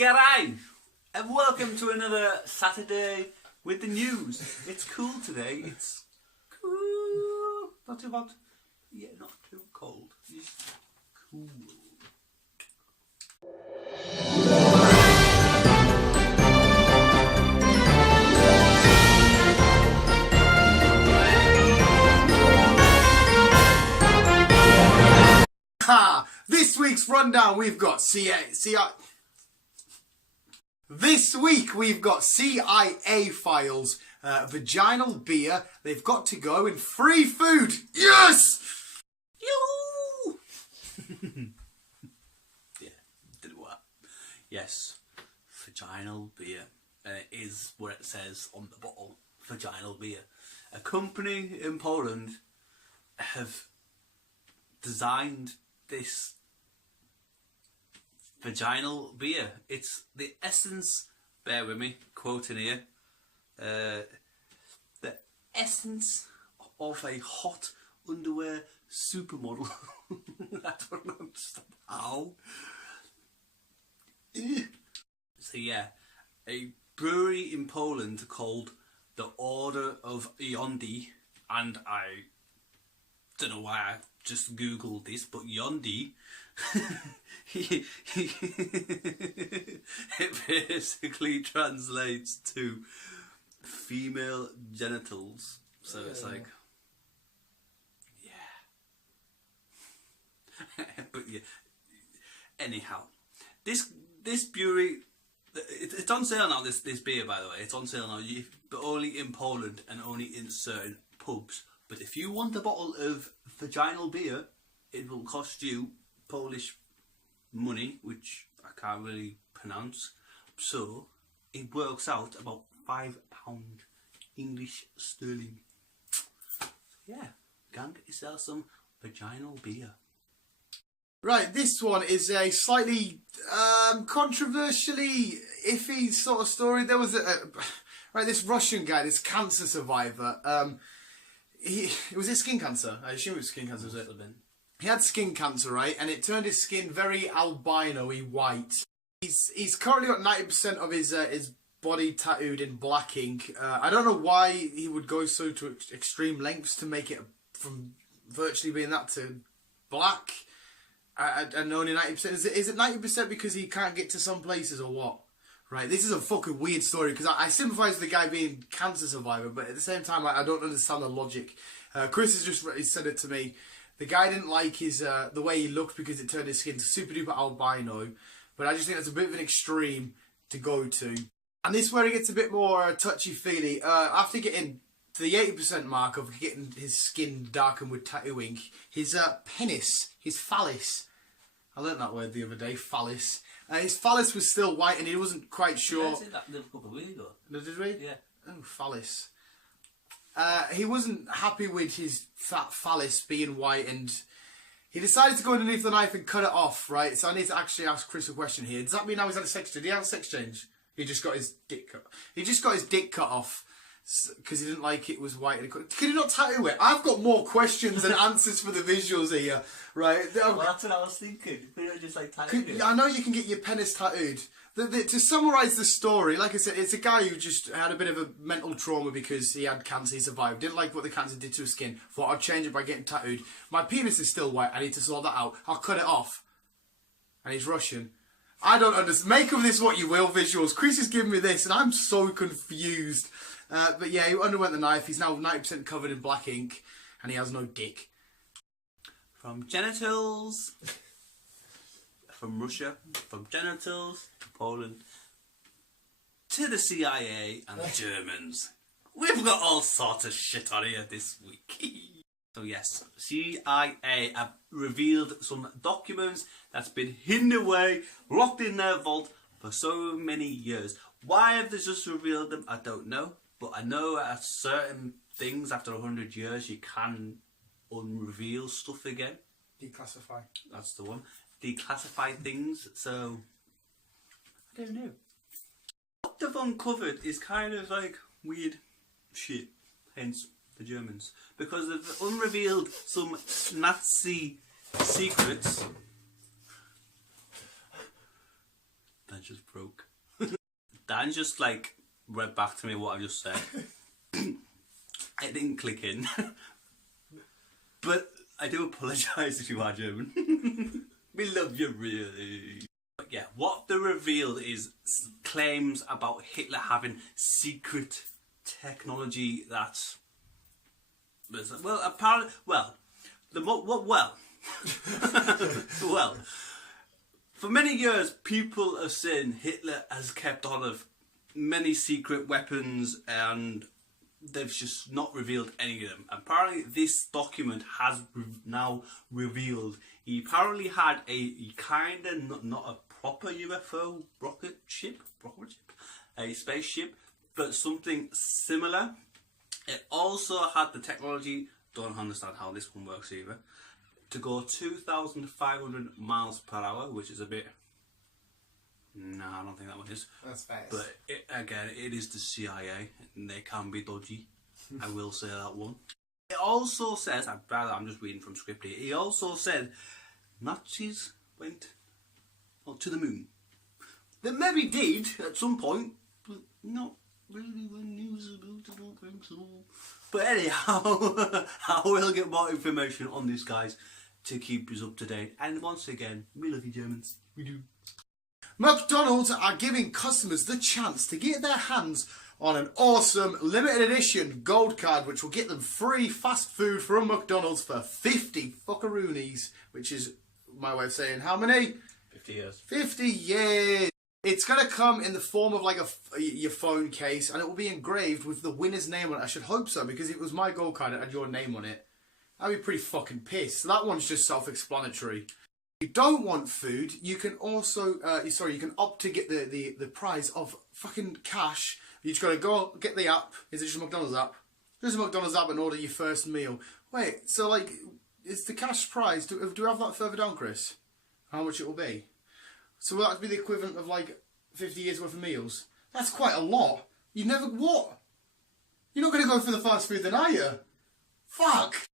G'day, and welcome to another Saturday with the news. It's cool today. It's cool. Not too hot. Yeah, not too cold. It's cool. This week's rundown, we've got This week we've got CIA files, vaginal beer. They've got to go and free food. Yes. Yoo! Yeah, did it work? Yes, vaginal beer. And it is what it says on the bottle. Vaginal beer. A company in Poland have designed this vaginal beer. It's the essence, bear with me, quoting here, the essence of a hot underwear supermodel. I don't understand how. So yeah, a brewery in Poland called the Order of Yondi, and I don't know why I just googled this, but Yondi, it basically translates to female genitals. So it's like, yeah. But yeah. Anyhow, this brewery, it's on sale now. This beer, by the way, it's on sale now, but only in Poland and only in certain pubs. But if you want a bottle of vaginal beer, it will cost you Polish money, which I can't really pronounce. So it works out about £5 English sterling. So yeah, gang, yourself some vaginal beer. Right, this one is a slightly controversially iffy sort of story. There was this Russian guy, this cancer survivor. Was it skin cancer? I assume it was skin cancer, was it? He had skin cancer, right? And it turned his skin very albino-y white. He's currently got 90% of his body tattooed in black ink. I don't know why he would go so to extreme lengths to make it from virtually being that to black. And only 90%. Is it 90% because he can't get to some places or what? Right, this is a fucking weird story because I sympathise with the guy being a cancer survivor, but at the same time I don't understand the logic. Chris has just said it to me. The guy didn't like his the way he looked because it turned his skin super duper albino, but I just think that's a bit of an extreme to go to. And this is where he gets a bit more touchy-feely. After getting to the 80% mark of getting his skin darkened with tattoo ink, his penis, his phallus, I learnt that word the other day, phallus. His phallus was still white and he wasn't quite sure. Yeah, I said that a couple of weeks ago. No, did we? Yeah. Oh, phallus. He wasn't happy with his fat phallus being white and he decided to go underneath the knife and cut it off, right? So I need to actually ask Chris a question here. Does that mean now he's had a sex change? Did he have a sex change? He just got his dick cut. He just got his dick cut off because he didn't like it was white. Could he not tattoo it? I've got more questions than answers for the visuals here, right? Well, that's what I was thinking. We don't just like tattoo it. I know you can get your penis tattooed. To summarise the story, like I said, it's a guy who just had a bit of a mental trauma because he had cancer, he survived. Didn't like what the cancer did to his skin. Thought I'd change it by getting tattooed. My penis is still white. I need to sort that out. I'll cut it off. And he's Russian. I don't understand. Make of this what you will, visuals. Chris is giving me this and I'm so confused. But yeah, he underwent the knife. He's now 90% covered in black ink. And he has no dick. From genitals... From Russia, from genitals to Poland, to the CIA and the Germans. We've got all sorts of shit on here this week. So yes, CIA have revealed some documents that's been hidden away, locked in their vault for so many years. Why have they just revealed them? I don't know. But I know at certain things after 100 years you can unreveal stuff again. Declassify. That's the one. Declassify things, so I don't know. What they've uncovered is kind of like weird shit, hence the Germans, because they've unrevealed some Nazi secrets. The just broke. Dan just like read back to me what I just said. It didn't click in. But I do apologise if you are German. We love you really. But yeah, what they revealed is claims about Hitler having secret technology that well apparently well for many years people have said Hitler has kept on of many secret weapons and they've just not revealed any of them. Apparently this document has now revealed he apparently had a kind of not a proper UFO rocket ship, a spaceship, but something similar. It also had the technology, don't understand how this one works either, to go 2,500 miles per hour, which is a bit... No, I don't think that one is. That's fast. But again, it is the CIA, and they can be dodgy. I will say that one. It also says, I'm just reading from script here, he also said Nazis went to the moon. They maybe did at some point, but not really when news about it, I don't think so. But anyhow, I will get more information on this, guys, to keep us up to date. And once again, we love you Germans. We do. McDonald's are giving customers the chance to get their hands on an awesome limited edition gold card which will get them free fast food from McDonald's for 50 fuckaroonies, which is my way of saying how many? 50 years. 50 years. It's going to come in the form of like your phone case and it will be engraved with the winner's name on it. I should hope so because it was my gold card that had your name on it. I'd be pretty fucking pissed. That one's just self-explanatory. If you don't want food, you can also, you can opt to get the prize of fucking cash. You just got to go get the app. Is it just a McDonald's app? Just a McDonald's app and order your first meal. Wait, so like, is the cash prize, do we have that further down, Chris? How much it will be? So will that be the equivalent of like 50 years worth of meals? That's quite a lot. You never, what? You're not going to go for the fast food then, are you? Fuck!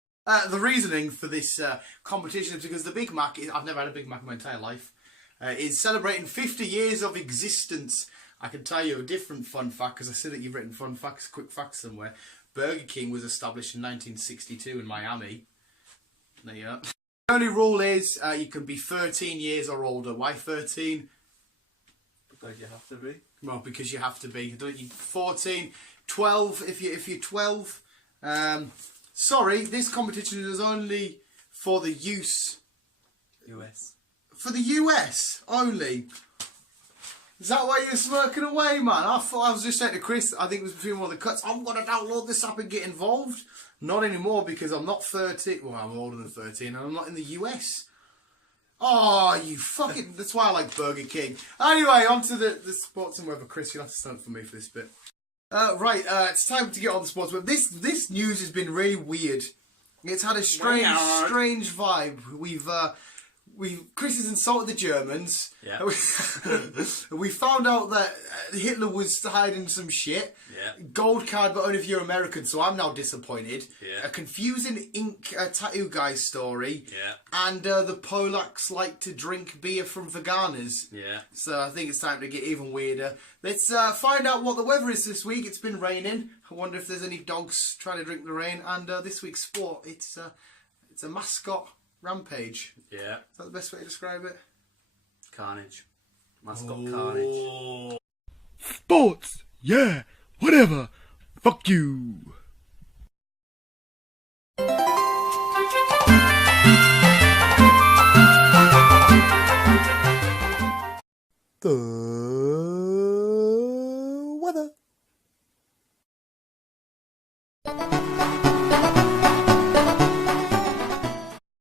The reasoning for this competition is because the Big Mac, I've never had a Big Mac in my entire life, is celebrating 50 years of existence. I can tell you a different fun fact, because I see that you've written fun facts, quick facts somewhere. Burger King was established in 1962 in Miami. There you are. The only rule is you can be 13 years or older. Why 13? Because you have to be. Well, because you have to be. Don't you? 14, 12 if you're 12. Sorry, this competition is only for the US. For the US only. Is that why you're smirking away, man? I thought I was just saying to Chris, I think it was between one of the cuts, I'm going to download this app and get involved. Not anymore because I'm not 13. Well, I'm older than 13 and I'm not in the US. Oh, you fucking... That's why I like Burger King. Anyway, on to the sports and weather. Chris, you'll have to stand for me for this bit. It's time to get on the sports web. This news has been really weird. It's had a strange vibe. Chris has insulted the Germans. Yeah. We found out that Hitler was hiding some shit. Yeah. Gold card, but only if you're American, so I'm now disappointed. Yeah. A confusing ink tattoo guy story. Yeah. And the Polacks like to drink beer from Vaginas. Yeah. So I think it's time to get even weirder. Let's find out what the weather is this week. It's been raining. I wonder if there's any dogs trying to drink the rain. And this week's sport, it's a mascot rampage. Yeah. Is that the best way to describe it? Carnage. Mascot carnage. Sports! Yeah! Whatever! Fuck you! The weather.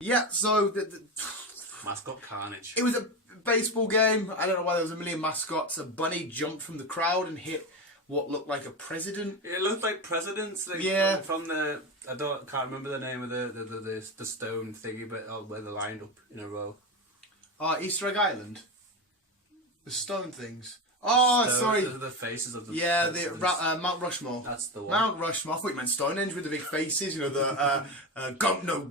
Yeah, so the Mascot carnage. it was a baseball game. I don't know why there was a million mascots. A bunny jumped from the crowd and hit what looked like a president. It looked like presidents. Like, Yeah. From the can't remember the name of the stone thingy, but where they're lined up in a row. Easter Egg Island. The stone things. Oh, sorry. The faces of the... Yeah, Mount Rushmore. That's the one. Mount Rushmore. I thought you meant Stonehenge with the big faces. You know, the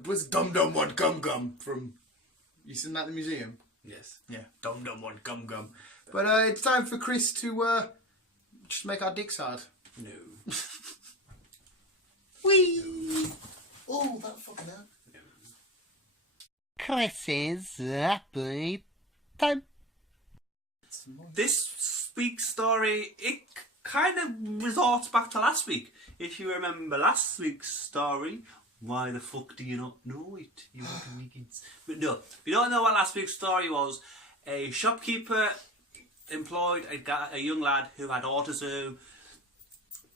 what's Dum Dum One Gum Gum from... You seen that in the museum? Yes. Yeah, Dum Dum One Gum Gum. But it's time for Chris to just make our dicks hard. No. Whee! Oh, that fucking hurt. Chris's happy time. This week's story, it kind of resorts back to last week. If you remember last week's story, why the fuck do you not know it, you fucking kids? But no, if you don't know what last week's story was, a shopkeeper employed a young lad who had autism,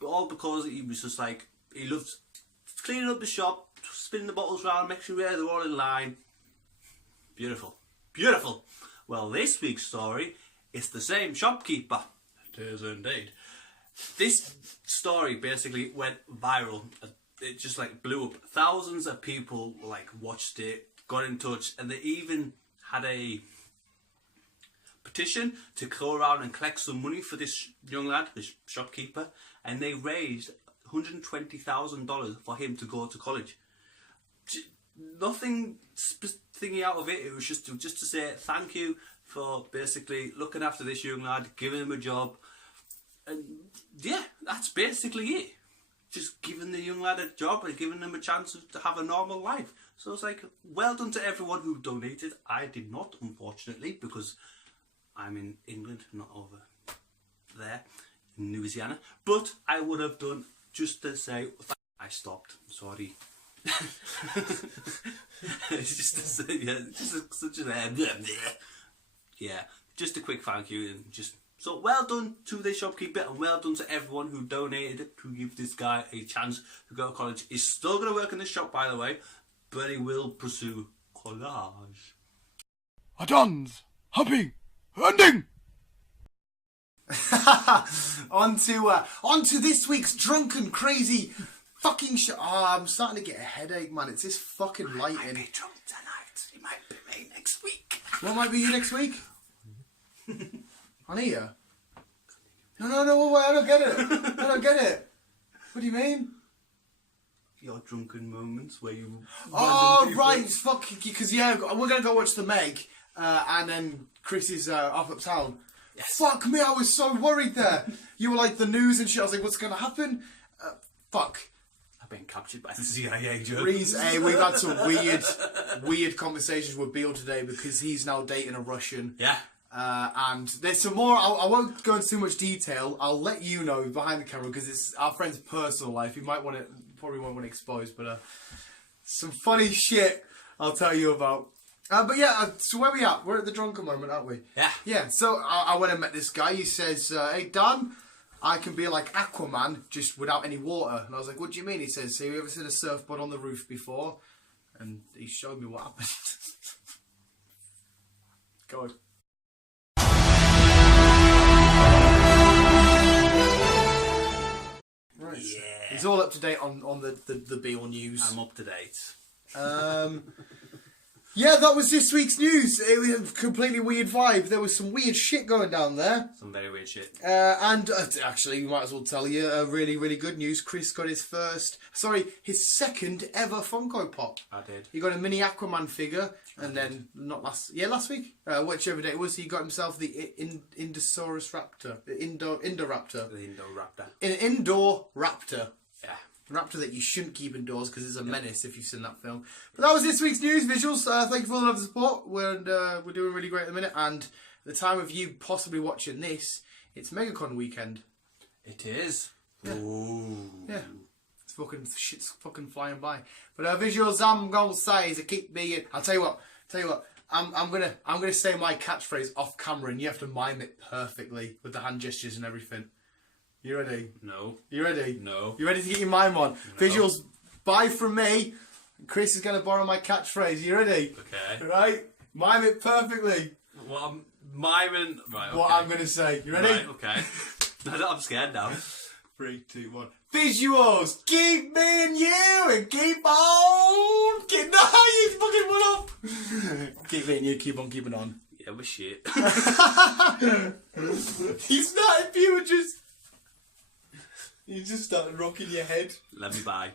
all because he was just like, he loved cleaning up the shop, spinning the bottles around, making sure they're all in line. Beautiful. Beautiful. Well, this week's story is the same shopkeeper. It is indeed. This story basically went viral. It just like blew up. Thousands of people like watched it, got in touch, and they even had a petition to go around and collect some money for this young lad, this shopkeeper, and they raised $120,000 for him to go to college. Nothing thingy out of it. It was just to say thank you for basically looking after this young lad, giving him a job, and yeah, that's basically it. Just giving the young lad a job and giving him a chance to have a normal life. So it's like, well done to everyone who donated. I did not, unfortunately, because I'm in England, not over there in Louisiana. But I would have done just to say, I stopped. Sorry. It's just to say, yeah, such a yeah, just a quick thank you and just. So well done to the shopkeeper and well done to everyone who donated to give this guy a chance to go to college. He's still going to work in this shop, by the way, but he will pursue college. Adons, humping, hunting. on to this week's drunken crazy fucking shit. Oh, I'm starting to get a headache, man. It's this fucking lighting. I might be drunk tonight. It might be me next week. What might be you next week? On here? No, wait, I don't get it. What do you mean? Your drunken moments where you... Oh, right, fuck, because yeah, we're going to go watch The Meg, and then Chris is off uptown. Yes. Fuck me, I was so worried there. You were like the news and shit, I was like, what's going to happen? Fuck. I've been captured by the CIA, Joe. Reese, we've had some weird conversations with Beale today because he's now dating a Russian. Yeah. And there's some more. I won't go into too much detail. I'll let you know behind the camera because it's our friend's personal life. You might probably won't want to expose, but some funny shit I'll tell you about. But yeah, so where we at? We're at the drunken moment, aren't we? Yeah. Yeah. So I went and met this guy. He says, "Hey Dan, I can be like Aquaman, just without any water." And I was like, "What do you mean?" He says, "Have you ever seen a surfboard on the roof before?" And he showed me what happened. Go on. Right. Yeah. He's all up to date on the Beale news. I'm up to date. Yeah, that was this week's news. It was a completely weird vibe. There was some weird shit going down there. Some very weird shit. And actually, we might as well tell you really, really good news. Chris got his his second ever Funko Pop. I did. He got a mini Aquaman figure, and then last week, whichever day it was, he got himself the Indosaurus Raptor, the Indoraptor. The Indoraptor. An indoor raptor. Yeah. Raptor that you shouldn't keep indoors because it's a menace if you've seen that film. But that was this week's news visuals. Thank you for all the love and support. We're doing really great at the minute. And at the time of you possibly watching this, it's MegaCon weekend. It is. Yeah. Ooh. Yeah. Shit's fucking flying by. But visuals, I'm gonna say is keep being. I'll tell you what. I'm gonna say my catchphrase off camera, and you have to mime it perfectly with the hand gestures and everything. You ready? No. You ready? No. You ready to get your mime on? No. Visuals, bye from me. Chris is going to borrow my catchphrase. You ready? Okay. Right? Mime it perfectly. What I'm miming. Right, okay. What I'm going to say. You ready? Right, okay. I'm scared now. 3, 2, 1. Visuals, keep being you and keep on. No, you fucking went off. Keep being you, keep on keeping on. Yeah, we're shit. He's not if you were just... You just started rocking your head. Let me bye.